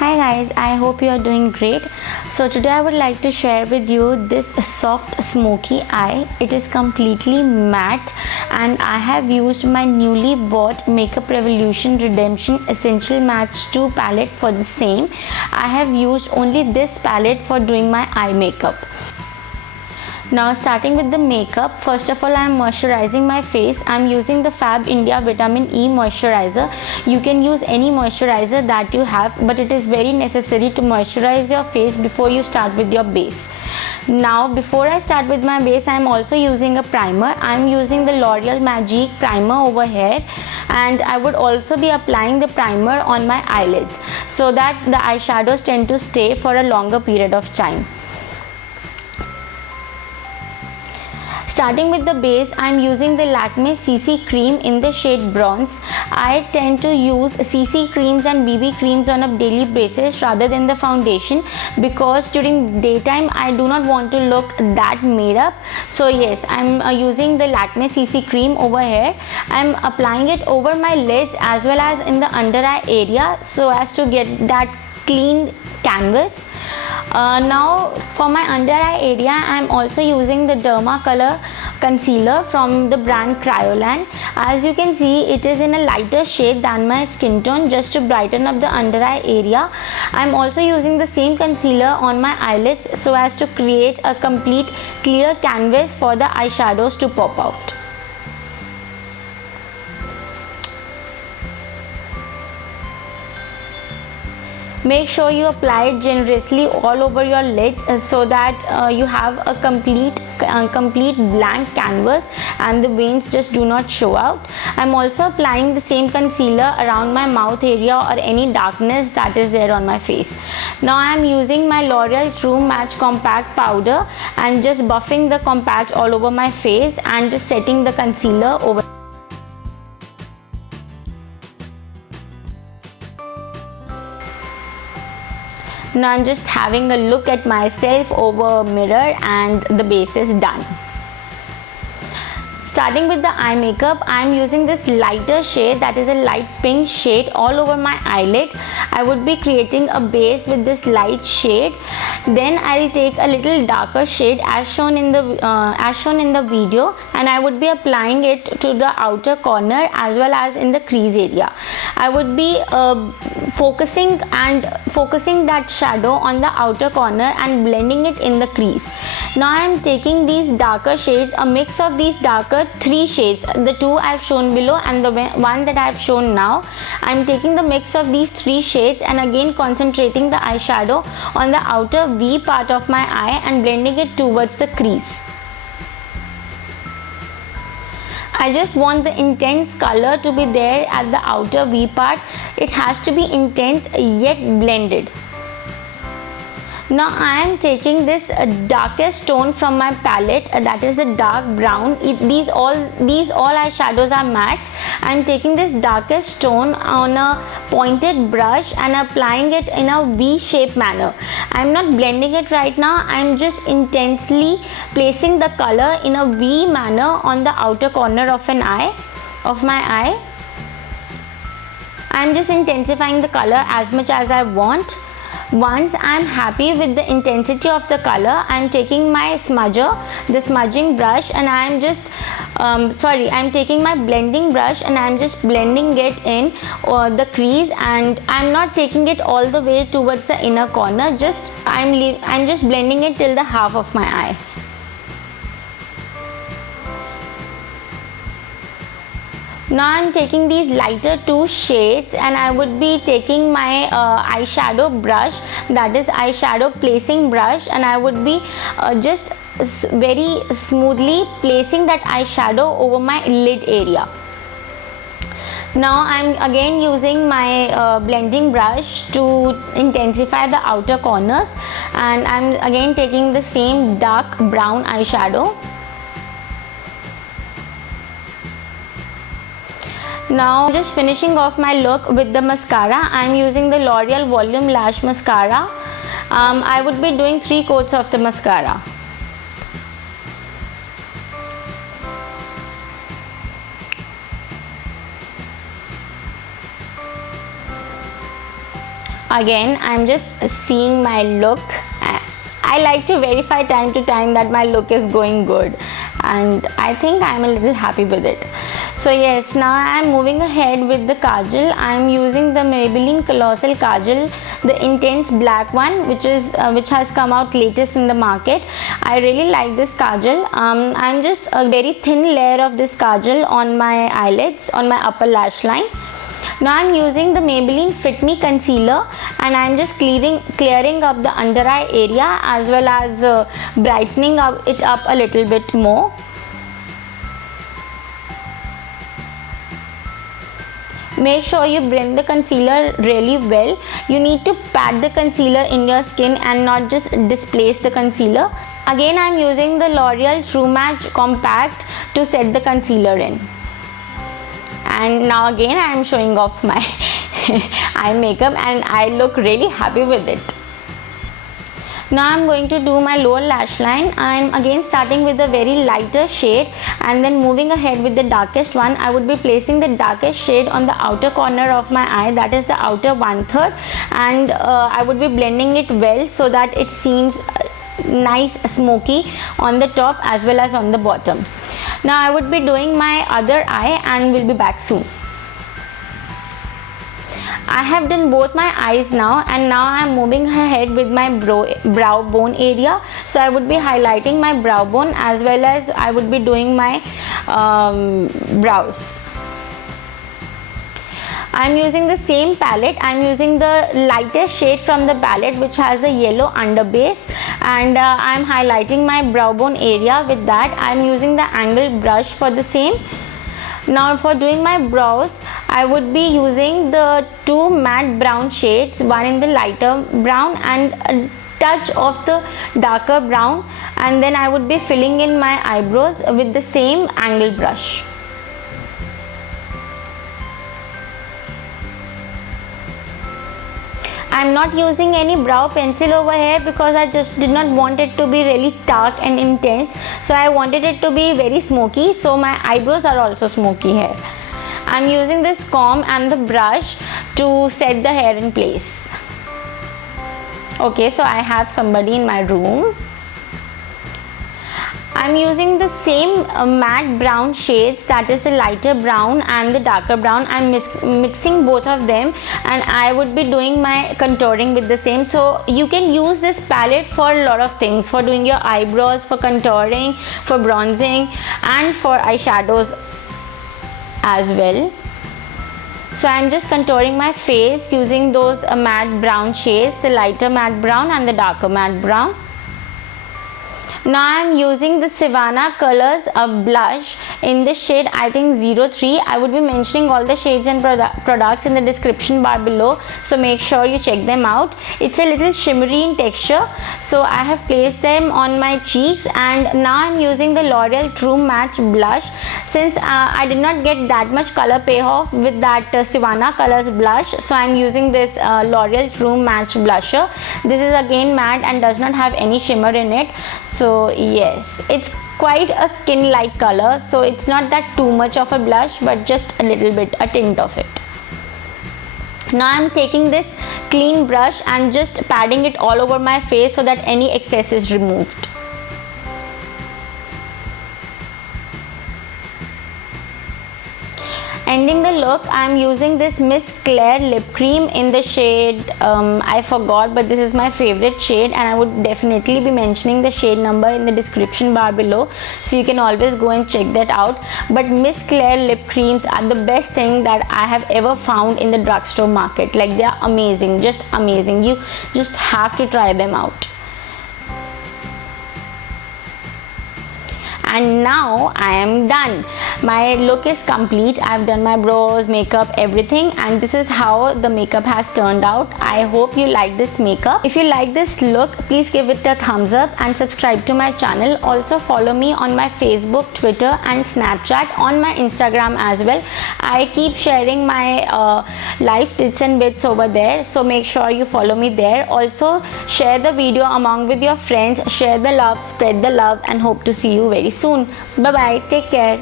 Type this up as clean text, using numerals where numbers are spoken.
Hi guys, I hope you are doing great. So today I would like to share with you this soft smoky eye. It is completely matte and I have used my newly bought Makeup Revolution Redemption Essential Match 2 palette for the same. I have used only this palette for doing my eye makeup. Now starting with the makeup, first of all I am moisturizing my face. I am using the Fab India Vitamin E moisturizer. You can use any moisturizer that you have, but it is very necessary to moisturize your face before you start with your base. Now before I start with my base, I am also using a primer. I am using the L'Oreal Magic primer over here, and I would also be applying the primer on my eyelids so that the eyeshadows tend to stay for a longer period of time. Starting with the base, I am using the Lakme CC cream in the shade bronze. I tend to use CC creams and BB creams on a daily basis rather than the foundation, because during daytime I do not want to look that made up. So yes, I am using the Lakme CC cream over here. I am applying it over my lids as well as in the under eye area so as to get that clean canvas. Now for my under eye area, I am also using the Dermacolor concealer from the brand Kryolan. As you can see, it is in a lighter shade than my skin tone, just to brighten up the under eye area. I am also using the same concealer on my eyelids so as to create a complete clear canvas for the eyeshadows to pop out. Make sure you apply it generously all over your lids so that you have a complete blank canvas and the veins just do not show out. I'm also applying the same concealer around my mouth area or any darkness that is there on my face. Now I'm using my L'Oreal True Match Compact Powder and just buffing the compact all over my face and just setting the concealer over. Now I'm just having a look at myself over a mirror and the base is done. Starting with the eye makeup, I am using this lighter shade, that is a light pink shade, all over my eyelid. I would be creating a base with this light shade. Then I will take a little darker shade as shown in the video, and I would be applying it to the outer corner as well as in the crease area. I would be focusing that shadow on the outer corner and blending it in the crease. Now I am taking these darker shades, a mix of these darker three shades, the two I have shown below and the one that I have shown now. I am taking the mix of these three shades and again concentrating the eyeshadow on the outer V part of my eye and blending it towards the crease. I just want the intense color to be there at the outer V part. It has to be intense yet blended. Now I am taking this darkest tone from my palette, that is the dark brown. These all eyeshadows are matte. I am taking this darkest tone on a pointed brush and applying it in a V-shaped manner. I am not blending it right now. I am just intensely placing the color in a V manner on the outer corner of my eye. I am just intensifying the color as much as I want. Once I am happy with the intensity of the color, I am taking my smudger, the smudging brush, and I am taking my blending brush and I am just blending it in the crease, and I am not taking it all the way towards the inner corner. I am just blending it till the half of my eye. Now I am taking these lighter two shades and I would be taking my eyeshadow brush, that is eyeshadow placing brush, and I would be just very smoothly placing that eyeshadow over my lid area. Now I am again using my blending brush to intensify the outer corners, and I am again taking the same dark brown eyeshadow. Now just finishing off my look with the mascara. I am using the L'Oreal Volume Lash Mascara. I would be doing 3 coats of the mascara. Again, I'm just seeing my look. I like to verify time to time that my look is going good, and I think I'm a little happy with it. So yes, now I'm moving ahead with the kajal. I'm using the Maybelline Colossal Kajal, the intense black one, which has come out latest in the market. I really like this kajal. I'm just a very thin layer of this kajal on my eyelids, on my upper lash line. Now I'm using the Maybelline Fit Me concealer, and I'm just clearing up the under eye area as well as brightening it up a little bit more. Make sure you blend the concealer really well. You need to pat the concealer in your skin and not just displace the concealer. Again, I'm using the L'Oreal True Match Compact to set the concealer in. And now again I am showing off my eye makeup, and I look really happy with it. Now I'm going to do my lower lash line. I'm again starting with a very lighter shade and then moving ahead with the darkest one. I would be placing the darkest shade on the outer corner of my eye, that is the outer 1/3, and I would be blending it well so that it seems nice smoky on the top as well as on the bottom. Now I would be doing my other eye and will be back soon. I have done both my eyes now, and now I am moving ahead with my brow bone area. So I would be highlighting my brow bone as well as I would be doing my brows. I'm using the same palette. I'm using the lightest shade from the palette, which has a yellow under base, and I'm highlighting my brow bone area with that. I'm using the angled brush for the same. Now for doing my brows, I would be using the two matte brown shades, one in the lighter brown and a touch of the darker brown, and then I would be filling in my eyebrows with the same angled brush. I'm not using any brow pencil over here because I just did not want it to be really stark and intense. So I wanted it to be very smoky, so my eyebrows are also smoky here. I'm using this comb and the brush to set the hair in place. Okay, so I have somebody in my room. I'm using the same matte brown shades, that is the lighter brown and the darker brown. I'm mixing both of them, and I would be doing my contouring with the same. So you can use this palette for a lot of things, for doing your eyebrows, for contouring, for bronzing, and for eyeshadows as well. So I'm just contouring my face using those matte brown shades, the lighter matte brown and the darker matte brown. Now I'm using the Savannah Colors blush in the shade, I think 03. I would be mentioning all the shades and products in the description bar below, so make sure you check them out. It's a little shimmery in texture, so I have placed them on my cheeks, and now I'm using the L'Oreal True Match blush. Since I did not get that much color payoff with that Savannah Colors blush, so I'm using this L'Oreal True Match blusher. This is again matte and does not have any shimmer in it. So yes, it's quite a skin like color, so it's not that too much of a blush, but just a little bit, a tint of it. Now I'm taking this clean brush and just patting it all over my face so that any excess is removed. Ending the look, I'm using this Miss Claire lip cream in the shade, I forgot, but this is my favorite shade, and I would definitely be mentioning the shade number in the description bar below, so you can always go and check that out. But Miss Claire lip creams are the best thing that I have ever found in the drugstore market. Like, they are amazing, just amazing. You just have to try them out. And now I am done. My look is complete. I've done my brows, makeup, everything, and this is how the makeup has turned out. I hope you like this makeup. If you like this look, please give it a thumbs up and subscribe to my channel. Also follow me on my Facebook, Twitter and Snapchat, on my Instagram as well. I keep sharing my life tips and bits over there, so make sure you follow me there. Also share the video among with your friends, share the love, spread the love, and hope to see you very soon. Bye bye, take care.